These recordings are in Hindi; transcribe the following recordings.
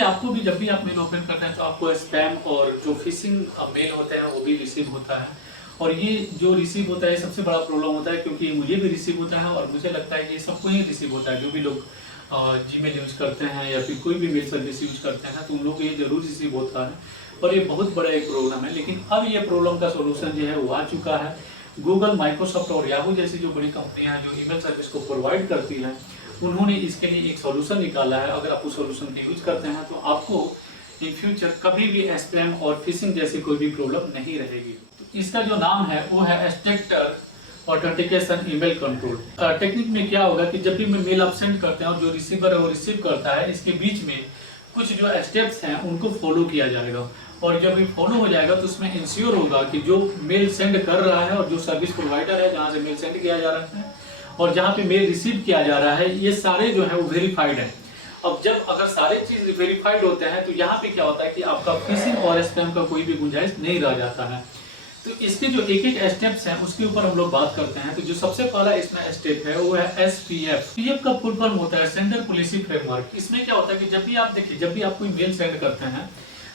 आपको भी जब भी आप मेल ओपन करते हैं तो आपको स्पैम और जो फिशिंग मेल होते हैं वो भी रिसीव होता है। और ये जो रिसीव होता है सबसे बड़ा प्रॉब्लम होता है, क्योंकि मुझे भी रिसीव होता है और मुझे लगता है कि सबको ही रिसीव होता है। जो भी लोग जीमेल यूज करते हैं या फिर कोई भी मेल सर्विस यूज करते हैं तो उन लोग को ये जरूर रिसीव होता है और ये बहुत बड़ा एक प्रॉब्लम है। लेकिन अब ये प्रॉब्लम का सोल्यूशन जो है वो आ चुका है। गूगल, माइक्रोसॉफ्ट और याहू जैसी जो बड़ी कंपनियां हैं जो ईमेल सर्विस को प्रोवाइड करती हैं, उन्होंने इसके लिए एक सॉल्यूशन निकाला है। अगर आप उस सॉल्यूशन का यूज करते हैं तो आपको इन फ्यूचर कभी भी स्पैम और फिशिंग जैसी कोई भी प्रॉब्लम नहीं रहेगी। तो इसका जो नाम है वो है structure authentication email control. Technique में क्या होगा कि जब भी मेल आप सेंड करते हैं और जो रिसीवर है वो रिसीव करता है, इसके बीच में कुछ जो स्टेप्स हैं उनको फॉलो किया जाएगा। और जब ये फॉलो हो जाएगा तो उसमें इंश्योर होगा कि जो मेल सेंड कर रहा है और जो सर्विस प्रोवाइडर है जहाँ से मेल सेंड किया जा रहा है और जहाँ पे मेल रिसीव किया जा रहा है, ये सारे जो है वो वेरीफाइड है। अब जब अगर सारे चीज वेरीफाइड होते हैं तो यहाँ पे क्या होता है कि आपका फिशिंग और स्पैम का कोई भी गुंजाइश नहीं रह जाता है। तो इसके जो एक एक स्टेप्स हैं उसके ऊपर हम लोग बात करते हैं। तो जो सबसे पहला इसमें स्टेप है वो है SPF। PF का फुल फॉर्म होता है सेंडर पॉलिसी फ्रेमवर्क। इसमें क्या होता है कि जब भी आप देखिए, जब भी आप कोई मेल सेंड करते हैं,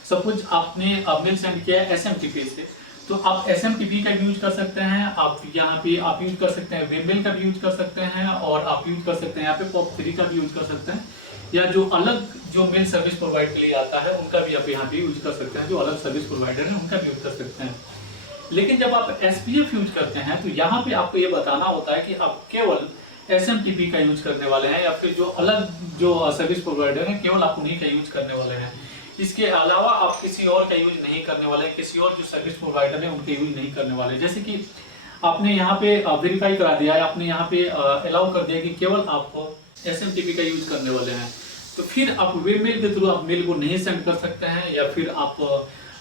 सपोज आपने मेल सेंड किया है SMTP से, तो आप SMTP का भी यूज कर सकते हैं। आप यहाँ पे आप यूज कर सकते हैं वेबमेल का भी यूज कर सकते हैं और आप यूज कर सकते हैं यहाँ पे POP3 का भी यूज कर सकते हैं, या जो अलग जो मेल सर्विस प्रोवाइड के लिए आता है उनका भी आप यहाँ पे यूज कर सकते हैं। जो अलग सर्विस प्रोवाइडर है उनका भी यूज कर सकते हैं। लेकिन जब आप SPF यूज करते हैं तो यहाँ पे आपको ये बताना होता है कि आप केवल SMTP का यूज करने वाले हैं या फिर जो अलग जो सर्विस प्रोवाइडर है केवल आप उन्हीं का यूज करने वाले हैं। इसके अलावा आप किसी और का यूज नहीं करने वाले, किसी और जो सर्विस प्रोवाइडर है उनके यूज नहीं करने वाले। जैसे कि आपने यहाँ पे वेरीफाई करा दिया है, आपने यहाँ पे अलाउ कर दिया कि केवल आप SMTP का यूज करने वाले हैं, तो फिर आप वेबमेल के थ्रू आप मेल को नहीं सेंड कर सकते हैं या फिर आप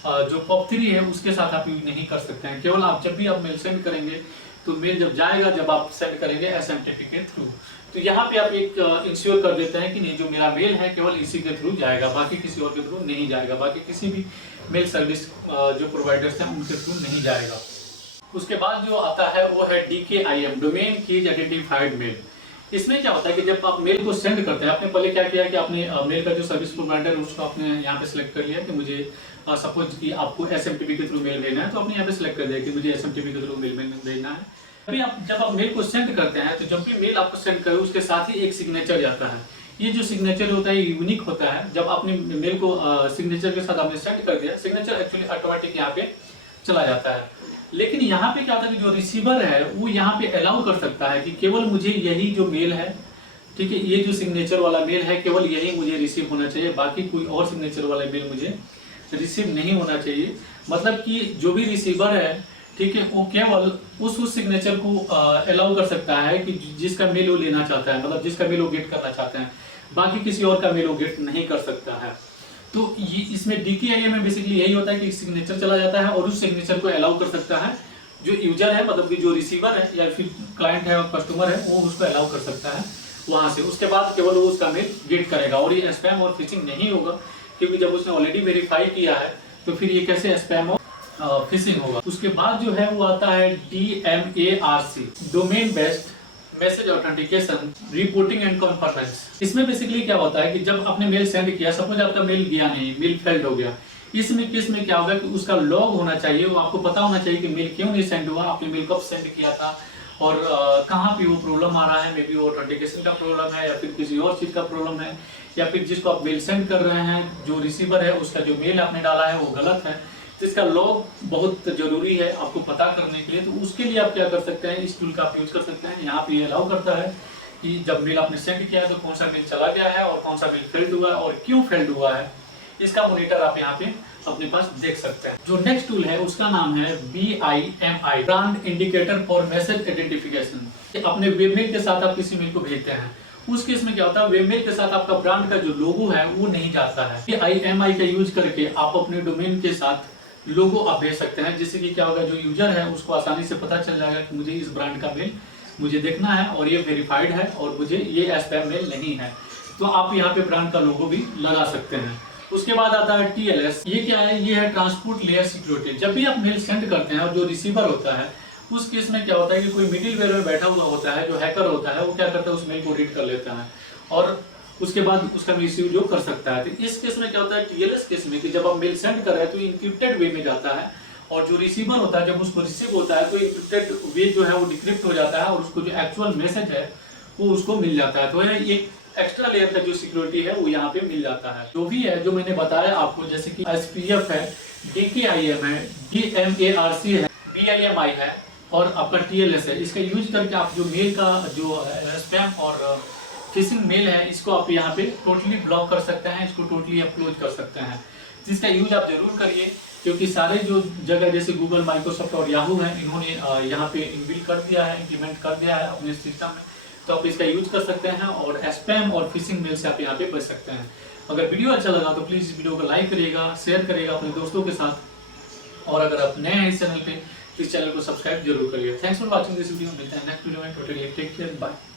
जो POP3 है उसके साथ आप यूज नहीं कर सकते हैं। केवल आप जब भी आप मेल सेंड करेंगे तो मेल जब जाएगा, जब आप सेंड करेंगे SMTP के थ्रू, तो यहाँ पे आप एक इंश्योर कर देते हैं कि नहीं, जो मेरा मेल है केवल इसी के थ्रू जाएगा, बाकी किसी और के थ्रू नहीं जाएगा, बाकी किसी भी मेल सर्विस जो प्रोवाइडर्स हैं उनके थ्रू नहीं जाएगा। उसके बाद जो आता है वो है DKIM, domain keys identified mail. इसमें क्या होता है कि जब आप मेल को सेंड करते हैं, आपने पहले क्या किया कि आपने मेल का जो सर्विस प्रोवाइडर है उसको आपने यहाँ पे सिलेक्ट कर लिया कि मुझे सपोज कि आपको SMTP के थ्रू मेल भेजना है, तो आपने यहाँ पे सिलेक्ट कर दिया कि मुझे SMTP के थ्रू मेल भेजना है। अभी आप जब आप मेल को सेंड करते हैं तो जब भी मेल आपको सेंड करे उसके साथ ही एक सिग्नेचर जाता है। ये जो सिग्नेचर होता है यूनिक होता है। जब आपने मेल को सिग्नेचर के साथ आपने सेंड कर दिया, सिग्नेचर एक्चुअली ऑटोमेटिक यहाँ पे चला जाता है। लेकिन यहाँ पे क्या होता है कि जो रिसीवर है वो यहाँ पे अलाउ कर सकता है कि केवल मुझे यही जो मेल है, ठीक है, ये जो सिग्नेचर वाला मेल है केवल यही मुझे रिसीव होना चाहिए, बाकी कोई और सिग्नेचर वाला मेल मुझे रिसीव नहीं होना चाहिए। मतलब कि जो भी रिसीवर है, ठीक है, वो केवल उस सिग्नेचर को अलाउ कर सकता है कि जिसका मेल वो लेना चाहता है, मतलब जिसका मेल वो गेट करना चाहते हैं, बाकी किसी और का मेल वो गेट नहीं कर सकता है। तो ये इसमें DKIM में बेसिकली यही होता है कि सिग्नेचर चला जाता है और उस सिग्नेचर को अलाउ कर सकता है जो यूजर है, मतलब कि जो रिसीवर है या फिर क्लाइंट है और कस्टमर है, वो उसको अलाउ कर सकता है वहां से। उसके बाद केवल वो उसका मेल गेट करेगा और ये स्पैम और फिशिंग नहीं होगा, क्योंकि जब उसने ऑलरेडी वेरीफाई किया है तो फिर ये कैसे स्पैम और फिशिंग होगा। उसके बाद जो है वो आता है DMARC, domain based message authentication reporting and conformance. इसमें बेसिकली क्या होता है कि जब आपने मेल सेंड किया, सपोज आपका मेल गया नहीं, मेल फेल्ड हो गया, इसमें केस में क्या होगा कि उसका लॉग होना चाहिए, वो आपको पता होना चाहिए कि मेल क्यों नहीं सेंड हुआ, आपने मेल कब सेंड किया था और कहाँ पे वो प्रॉब्लम आ रहा है। मे बी वो ऑथेंटिकेशन का प्रॉब्लम है या फिर किसी और चीज का प्रॉब्लम है, या फिर जिसको आप मेल सेंड कर रहे हैं जो रिसीवर है उसका जो मेल आपने डाला है वो गलत है। तो इसका लॉग बहुत जरूरी है आपको पता करने के लिए। तो उसके लिए आप क्या कर सकते हैं, इस टूल का आप यूज कर सकते हैं। यहाँ पे ये अलाउ करता है कि जब मेल आपने सेंड किया है तो कौन सा मेल चला गया है और कौन सा मेल फेल्ड हुआ है और क्यों फेल्ड हुआ है, इसका मॉनिटर आप यहाँ पे अपने पास देख सकते हैं। जो नेक्स्ट टूल है उसका नाम है BIMI, brand indicator for message identification. अपने वेबमेल के साथ आप किसी मेल को भेजते हैं, उस केस में क्या होता है, वेबमेल के साथ आपका ब्रांड का जो लोगो है वो नहीं जाता है। BIMI का यूज करके आप अपने डोमेन के साथ लोगो आप भेज सकते हैं, जिससे कि क्या होगा, जो यूजर है उसको आसानी से पता चल जाएगा कि मुझे इस ब्रांड का मेल मुझे देखना है और ये वेरीफाइड है और मुझे ये स्पैम मेल नहीं है। तो आप यहाँ पे ब्रांड का लोगो भी लगा सकते हैं। उसके बाद आता है TLS। ये क्या है, ये है ट्रांसपोर्ट लेयर सिक्योरिटी। जब भी आप मेल सेंड करते हैं और जो रिसीवर होता है उस केस में क्या होता है कि कोई मिडिल वेयर में बैठा हुआ होता है, जो हैकर होता है, वो क्या करता है उस मेल को रीड कर लेता है और उसके बाद उसका मिसयूज जो कर सकता है। तो इस केस में क्या होता है, टीएलएस केस में, कि जब आप मेल सेंड कर रहे हैं तो इंक्रिप्टेड वे में जाता है, और जो रिसीवर होता है जब उसको रिसीव होता है तो इंक्रिप्टेड वे जो है वो डिक्रिप्ट हो जाता है, और उसको जो एक्चुअल मैसेज है वो उसको मिल जाता है। तो एक एक्स्ट्रा लेयर का जो सिक्योरिटी है वो यहाँ पे मिल जाता है। जो भी है जो मैंने बताया आपको, जैसे कि SPF है, DKIM है, DMARC है, BIMI है और आपका TLS है, इसका यूज करके आप जो मेल का जो स्पैम और फिशिंग मेल है इसको आप यहाँ पे टोटली ब्लॉक कर सकते हैं, इसको टोटली आप क्लोज कर सकते हैं। जिसका यूज आप जरूर करिए, क्योंकि सारे जो जगह जैसे गूगल, माइक्रोसॉफ्ट और याहू है, इन्होंने यहाँ पे इनबिल्ट कर दिया है, इम्प्लीमेंट कर दिया है अपने सिस्टम में, तो आप इसका यूज कर सकते हैं और स्पैम और फिशिंग मेल से आप यहाँ पे बच सकते हैं। अगर वीडियो अच्छा लगा तो प्लीज़ इस वीडियो को लाइक करिएगा, शेयर करिएगा अपने दोस्तों के साथ, और अगर आप नए हैं इस चैनल पे तो इस चैनल को सब्सक्राइब जरूर करिए। Thanks for watching this video. मिलते हैं नेक्स्ट वीडियो में। Totally take care, bye.